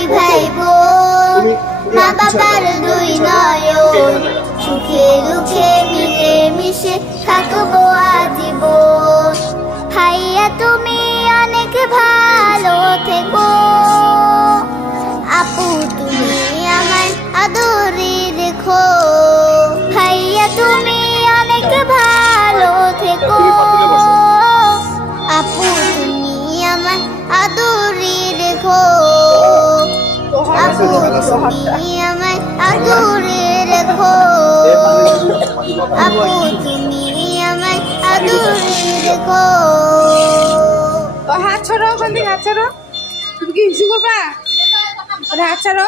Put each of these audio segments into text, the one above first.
দুই ভাই বোন, মা বাবার দুই নয়ন, সুখে দুঃখে মিলে মিশে থাকবো আজীবন। ভাইয়া তুমি অনেক ভালো থেকো, আপু তুমি আমায় আদরে রেখো। ভাইয়া তুমি অনেক ভালো থেকো, আপু তুমি আমায় আদরে রেখো। আপু তুমি আমায় আদরে রেখো, আপু তুমি আমায় আদরে রেখো। হাত ছাড়ো, ওখান থেকে হাত ছাড়ো। তুমি কি ইস্যু করবা? হাত ছাড়ো।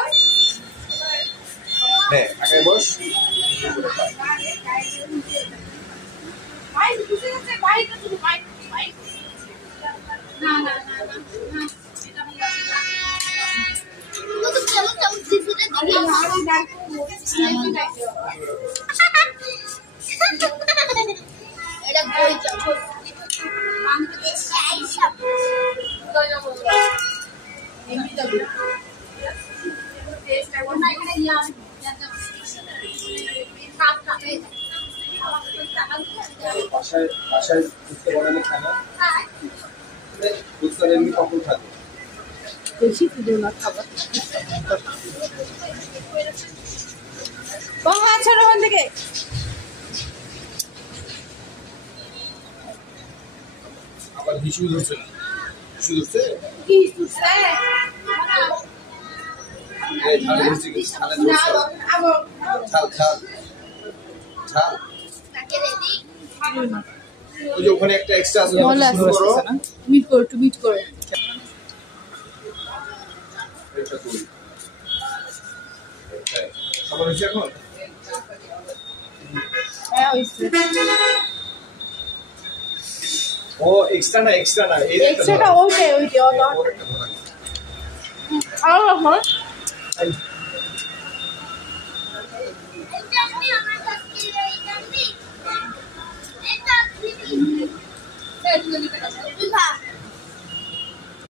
বস। বাসায় বুঝতে পারেন খানা বুঝতে এমনি কখন থাকে বেশি দিও না খাবার। হাত ছাড়ো ওখান থেকে। আবার হিসু ধরছে না, হিসু ধরছে কি ধরছে? এই ঝাল ধরছে কি ঝাল ধরছে ঝাল ঝাল ঝাল ওই যে ওখানে একটা এক্সট্রা আছে করো মিট করো, একটু মিট করো। এটা কই খাবার হচ্ছে এখন হ্যাঁ হইছে। ও এক্সট্রা না এই এক্সট্রাটা ওইটাই ওইটা আর হয়।